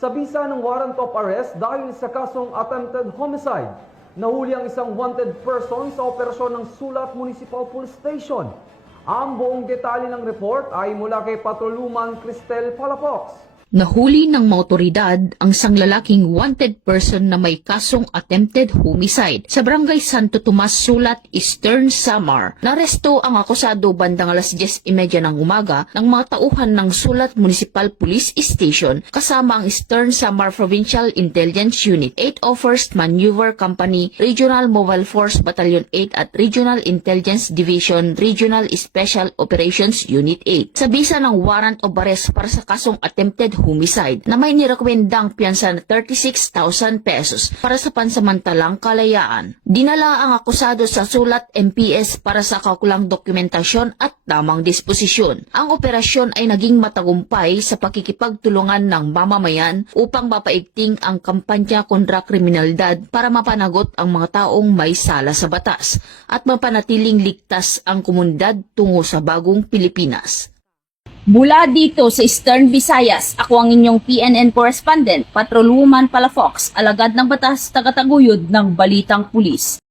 sa bisa ng warrant of arrest dahil sa kasong attempted homicide. Nahuli ang isang wanted person sa operasyon ng Sulat Municipal Police Station. Ang buong detalye ng report ay mula kay Patrolwoman Cristel Palafox. Nahuli ng mga otoridad ang isang lalaking wanted person na may kasong attempted homicide sa Barangay Santo Tomas, Sulat, Eastern Samar. Naresto ang akusado bandang alas 10:30 ng umaga ng mga tauhan ng Sulat Municipal Police Station kasama ang Eastern Samar Provincial Intelligence Unit, 801st Maneuver Company, Regional Mobile Force Battalion 8 at Regional Intelligence Division, Regional Special Operations Unit 8. Sa bisa ng warrant of arrest para sa kasong attempted homicide na may nirekomendang piyansa na 36,000 pesos para sa pansamantalang kalayaan. Dinala ang akusado sa Sulat MPS para sa kaukulang dokumentasyon at tamang disposisyon. Ang operasyon ay naging matagumpay sa pakikipagtulungan ng mamamayan upang mapaigting ang kampanya kontra kriminalidad para mapanagot ang mga taong may sala sa batas at mapanatiling ligtas ang komunidad tungo sa bagong Pilipinas. Mula dito sa Eastern Visayas, ako ang inyong PNN correspondent, Patrolwoman Palafox, alagad ng batas, tagataguyod ng Balitang Pulis.